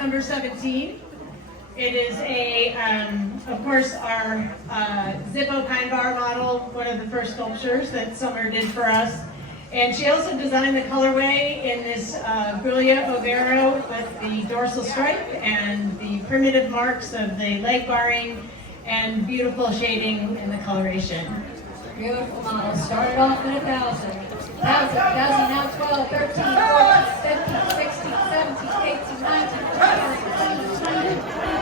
number 17. It is of course, our Zippo Pine Bar model, one of the first sculptures that Summer did for us. And she also designed the colorway in this Grilla Overo with the dorsal stripe and the primitive marks of the leg barring and beautiful shading in the coloration. Beautiful model. Started off at 1,000. 1,000, now 12, 13, 14, 15, 16, 17, 18, 19, 20, 21,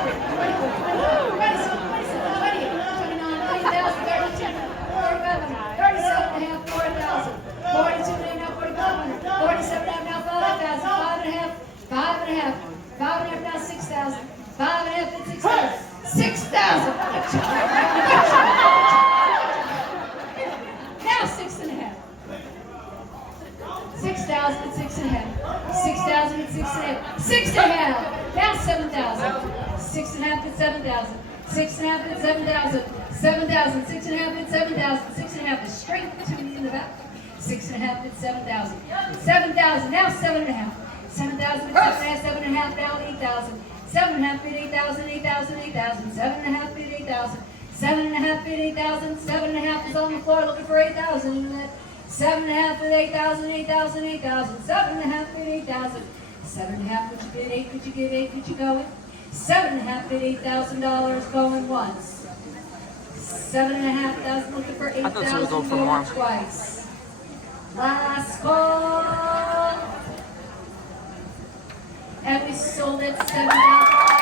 7,000, 6.5 at 7,000, 6.5 is straight to the back. 6.5 at 7,000, 7,000, now 7.5. 7,000 at 6.5, 7.5, now 8,000. 7.5 at 8,000, 8,000, 8,000, 7.5 at 8,000, 7.5 at 8,000, 7.5 is on the floor looking for 8,000. 7.5 at 8,000, 8,000, 8,000, 7.5 at 8,000. 7.5, would you bid 8, could you give 8, could you go in? 7.5 at $8,000 going once. 7,500 looking for 8,000 going twice. Last call. And we sold it 7,000.